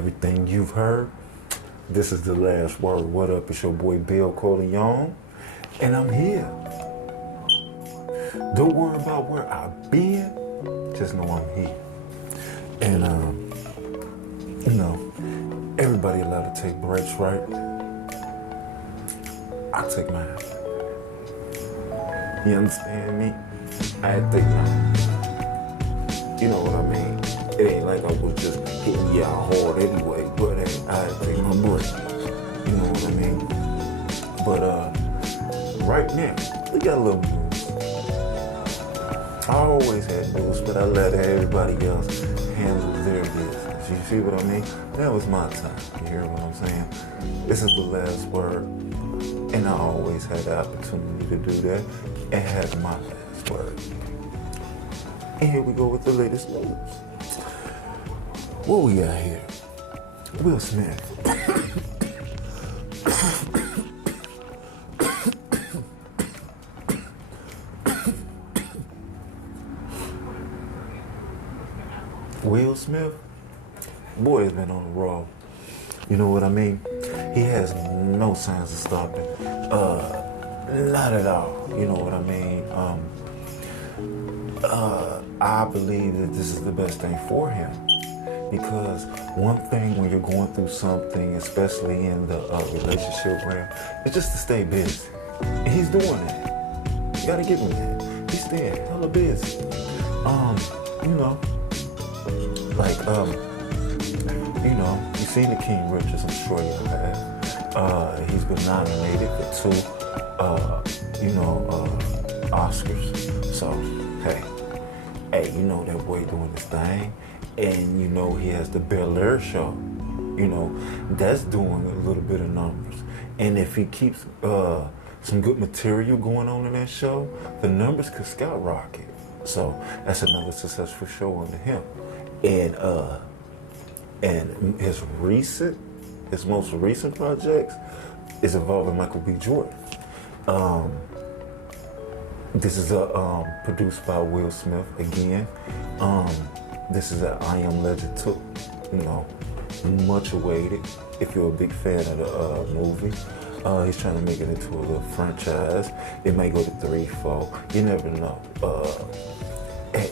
everything you've heard. This is the last word. What up? It's your boy Bill Corleone, and I'm here. Don't worry about where I've been. Just know I'm here. And everybody allowed to take breaks, right? I take mine. You understand me? I take mine. You know what I mean? It ain't like I was just hitting y'all hard anyway, but hey, I had to take my break. You know what I mean? But right now, we got a little news. I always had news, but I let everybody else handle their business. You see what I mean? That was my time. You hear what I'm saying? This is the last word, and I always had the opportunity to do that and have my last word. And here we go with the latest news. What we got here? Will Smith. Will Smith, boy, has been on the roll. You know what I mean? He has no signs of stopping. Not at all. You know what I mean? I believe that this is the best thing for him. Because one thing when you're going through something, especially in the relationship realm, is just to stay busy. And he's doing that. You gotta give him that. He's staying hella busy. You seen the King Richards, I'm sure you have. He's been nominated for 2, Oscars. So, hey, you know that boy doing his thing. And you know he has the Bel Air show. You know, that's doing a little bit of numbers. And if he keeps some good material going on in that show, the numbers could skyrocket. So that's another successful show under him. And his most recent projects is involving Michael B. Jordan. This is produced by Will Smith again. This is an I Am Legend 2, much awaited. If you're a big fan of the movie, he's trying to make it into a little franchise. It may go to 3, 4. You never know. Hey,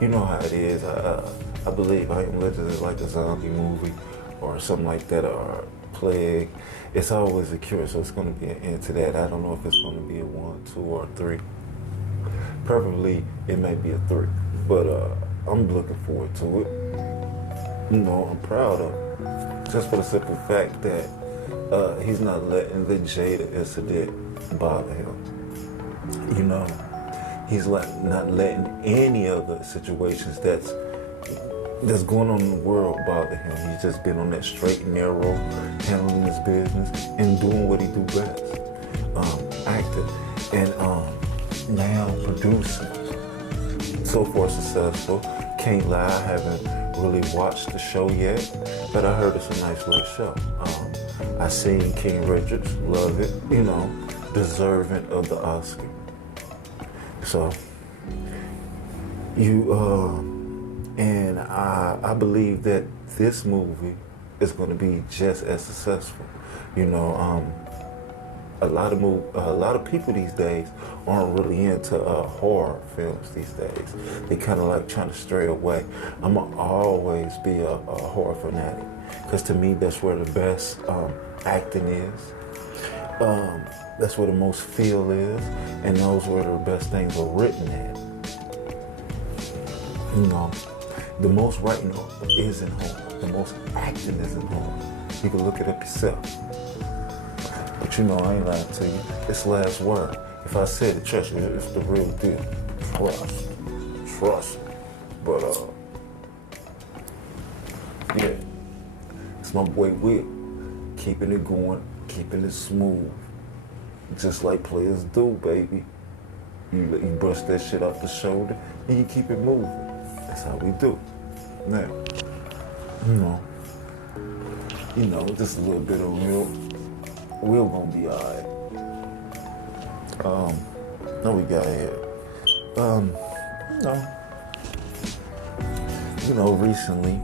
you know how it is. I believe I Am Legend is like a zombie movie or something like that, or a plague. It's always a cure, so it's going to be an end to that. I don't know if it's going to be a 1, 2, or 3. Preferably, it may be a 3, but I'm looking forward to it. I'm proud of it. Just for the simple fact that he's not letting the Jada incident bother him. He's not letting any of the situations that's going on in the world bother him. He's just been on that straight and narrow, handling his business and doing what he do best. Acting and now producing. So far successful. Can't lie, I haven't really watched the show yet, but I heard it's a nice little show. I seen King Richards, love it, deserving of the Oscar. So, and I believe that this movie is going to be just as successful. A lot of people these days aren't really into horror films these days. They kind of like trying to stray away. I'm gonna always be a horror fanatic, because to me that's where the best acting is. That's where the most feel is, and those where the best things are written at. The most writing is in horror. The most acting is in horror. You can look it up yourself. But I ain't lying to you. It's the last word. If I said it, trust me, it's the real deal. Trust. But yeah, it's my boy Will, keeping it going, keeping it smooth, just like players do, baby. You brush that shit off the shoulder and you keep it moving. That's how we do. Now, just a little bit of Will gonna be alright. What we got here? Recently,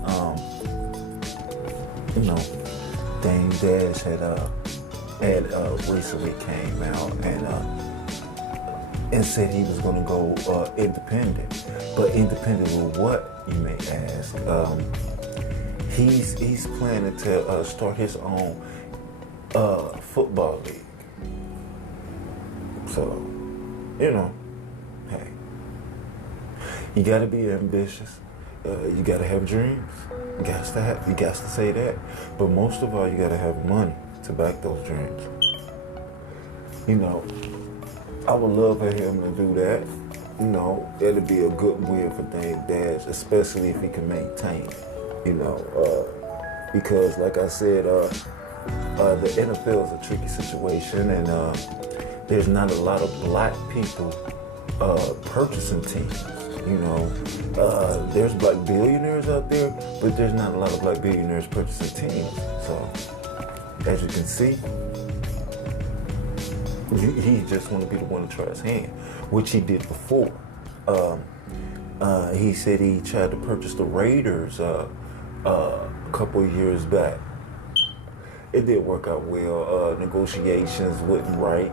you know, Dame Dash had recently came out and said he was going to go independent. But independent with what, you may ask? He's planning to start his own football league. So, you know, hey, you gotta be ambitious. You gotta have dreams. You got to say that. But most of all, you gotta have money to back those dreams. You know, I would love for him to do that. You know, it'd be a good win for Dame Dash, especially if he can maintain. You know, because like I said, the NFL is a tricky situation, and there's not a lot of black people purchasing teams. You know, there's black billionaires out there, but there's not a lot of black billionaires purchasing teams. So, as you can see, he just want to be the one to try his hand, which he did before. He said he tried to purchase the Raiders a couple of years back. It didn't work out well. Negotiations wasn't right.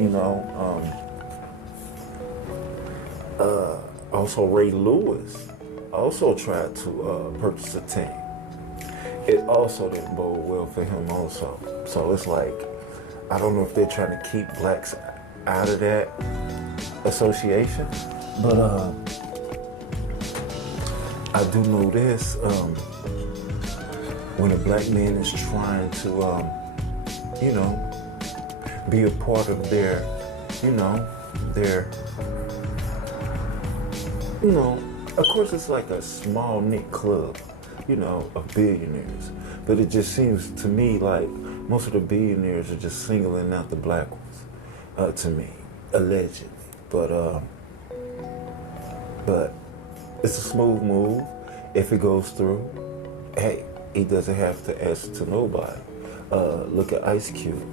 You know. Also, Ray Lewis also tried to purchase a team. It also didn't bode well for him also. So it's like, I don't know if they're trying to keep blacks out of that association, but I do know this, when a black man is trying to, you know, be a part of their, you know, of course it's like a small knit club, you know, of billionaires. But it just seems to me like most of the billionaires are just singling out the black ones, to me, allegedly. But it's a smooth move. If it goes through, hey, he doesn't have to answer to nobody. Look at Ice Cube.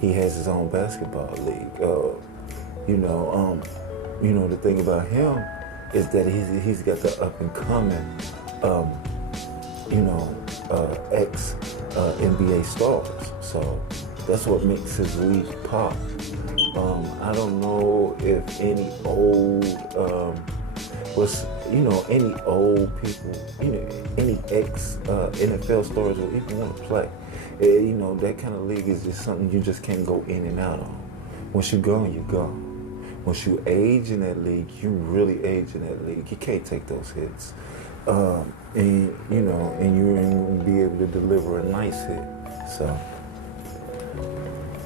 He has his own basketball league. You know, the thing about him is that he's got the up and coming, ex NBA stars. So that's what makes his league pop. I don't know if any old, any old people, any ex NFL stars will even want to play. That kind of league is just something you just can't go in and out on. Once you're gone, you're gone. Once you age in that league, you really age in that league. You can't take those hits. And you ain't gonna be able to deliver a nice hit. So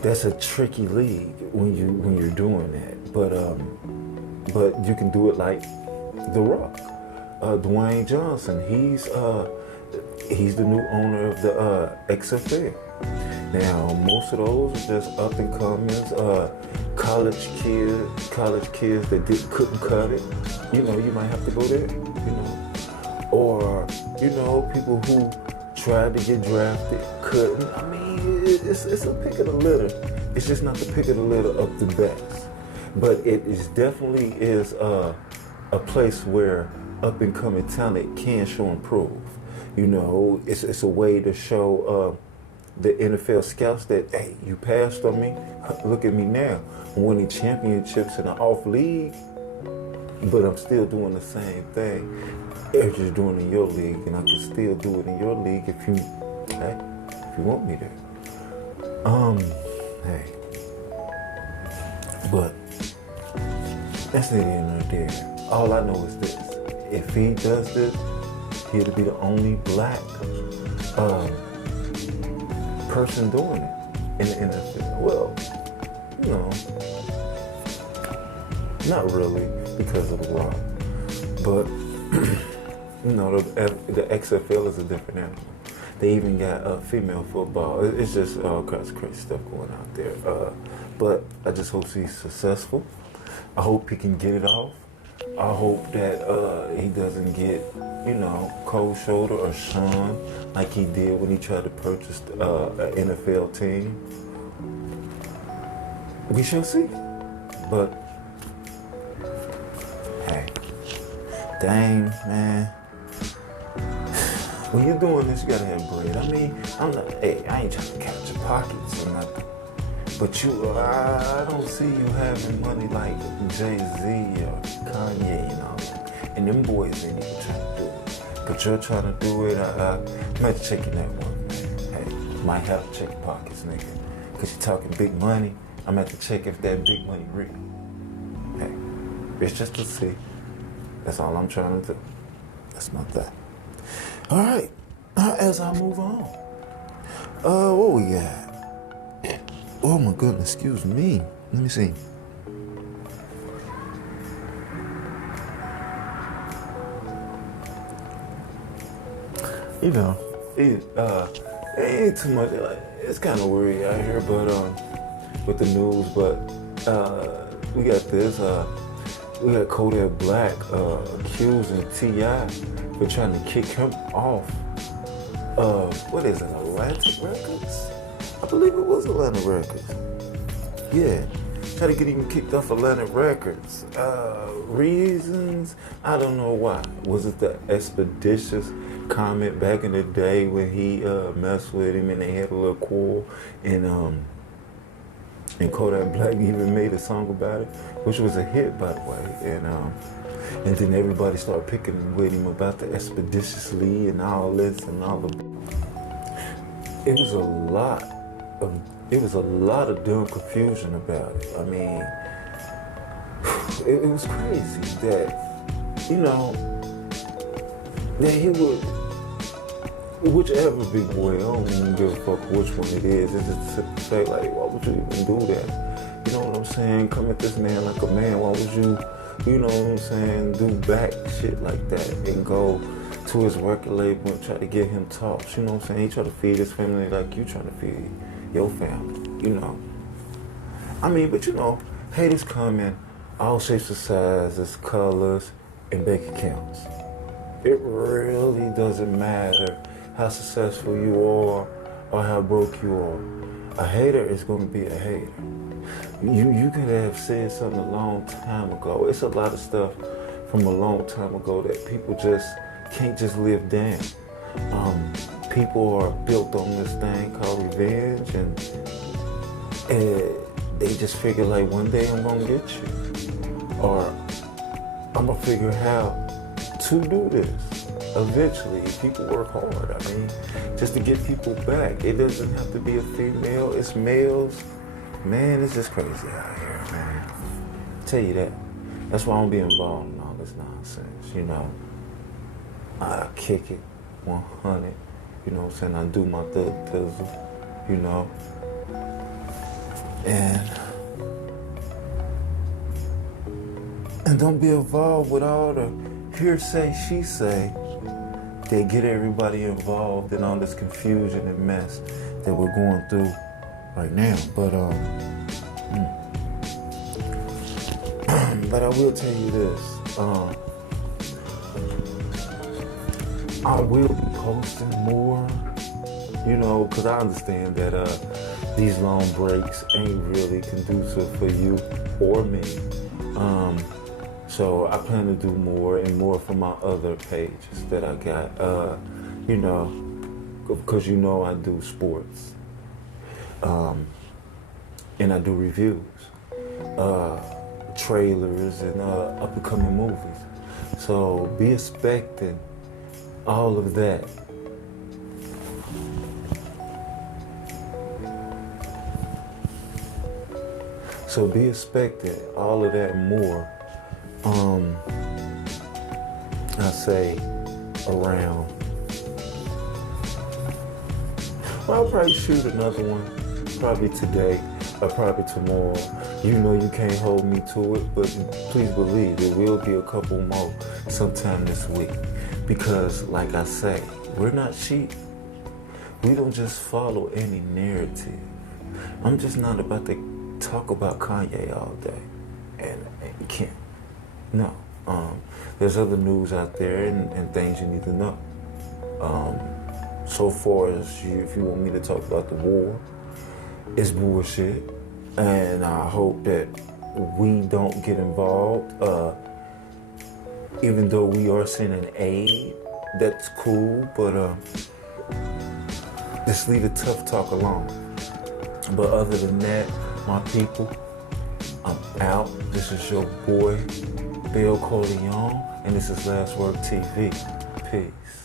that's a tricky league when you're doing that. But you can do it like The Rock, Dwayne Johnson. He's the new owner of the XFL. Now most of those are just up and comers, college kids that couldn't cut it. You might have to go there. Or people who tried to get drafted couldn't. I mean, it's a pick of the litter. It's just not the pick of the litter of the best. But it is definitely is a place where up and coming talent can show and prove. It's a way to show the NFL scouts that, hey, you passed on me. Look at me now. I'm winning championships in an off league, but I'm still doing the same thing as you're doing in your league, and I can still do it in your league if you want me there. But that's neither here nor there. All I know is this: if he does this, he'll be the only black person doing it in the NFL. Well, not really because of The Rock, but the XFL is a different animal. They even got female football. It's just all kinds of crazy stuff going out there. But I just hope he's successful. I hope he can get it off. I hope that he doesn't get, cold shoulder or shunned like he did when he tried to purchase an NFL team. We shall see. But, hey, dang, man. when you're doing this, you gotta have bread. I mean, I ain't trying to count your pockets or nothing. But I don't see you having money like Jay-Z or Kanye and all that. And them boys ain't even trying to do it. But you're trying to do it. I might check your network, man. Hey, might have to check your pockets, nigga. Because you're talking big money. I'm going to have to check if that big money real. Hey, it's just to see. That's all I'm trying to do. That's not that. All right. As I move on. What we got? Oh my goodness, excuse me. Let me see. You know, it ain't too much. It's kind of weird out here, but with the news. But we got this. We got Kodak Black accusing T.I. for trying to kick him off. What is it? Atlantic Records? I believe it was Atlantic Records. Yeah. Try to get him kicked off Atlantic Records. Reasons? I don't know why. Was it the expeditious comment back in the day when he messed with him and they had a little quarrel? And Kodak Black even made a song about it, which was a hit, by the way. And then everybody started picking with him about the expeditiously and all this and all the. It was a lot of dumb confusion about it. I mean, it was crazy that, you know, that he would, whichever big boy, I don't even give a fuck which one it is. It's just to say, like, why would you even do that? You know what I'm saying? Come at this man like a man. Why would you know what I'm saying, do back shit like that and go to his record label and try to get him talks? You know what I'm saying? He try to feed his family like you trying to feed your family, you know. I mean, but you know, haters come in all shapes and sizes, colors, and bank accounts. It really doesn't matter how successful you are or how broke you are. A hater is going to be a hater. You could have said something a long time ago. It's a lot of stuff from a long time ago that people just can't just live down. People are built on this thing called revenge, and they just figure like one day I'm gonna get you, or I'm gonna figure how to do this. Eventually, people work hard. I mean, just to get people back. It doesn't have to be a female. It's males. Man, it's just crazy out here, man. I'll tell you that. That's why I don't be involved in all this nonsense. You know, I kick it 100. You know what I'm saying? I do my thug thizzle, you know. And don't be involved with all the hearsay, she say. They get everybody involved in all this confusion and mess that we're going through right now. But but I will tell you this. I will be posting more, you know, because I understand that these long breaks ain't really conducive for you or me. So I plan to do more and more for my other pages that I got, you know, because you know I do sports. And I do reviews, trailers, and up-and-coming movies. So be expecting all of that. So be expecting all of that more. I say around. Well, I'll probably shoot another one, probably today or probably tomorrow. You know you can't hold me to it, but please believe there will be a couple more sometime this week. Because, like I say, we're not sheep. We don't just follow any narrative. I'm just not about to talk about Kanye all day. And you can't. No. There's other news out there and things you need to know. So far as if you want me to talk about the war, it's bullshit. And I hope that we don't get involved. Even though we are sending aid that's cool, but just leave the tough talk alone. But other than that, my people, I'm out. This is your boy, Bill Corleone, and this is Last Word TV. Peace.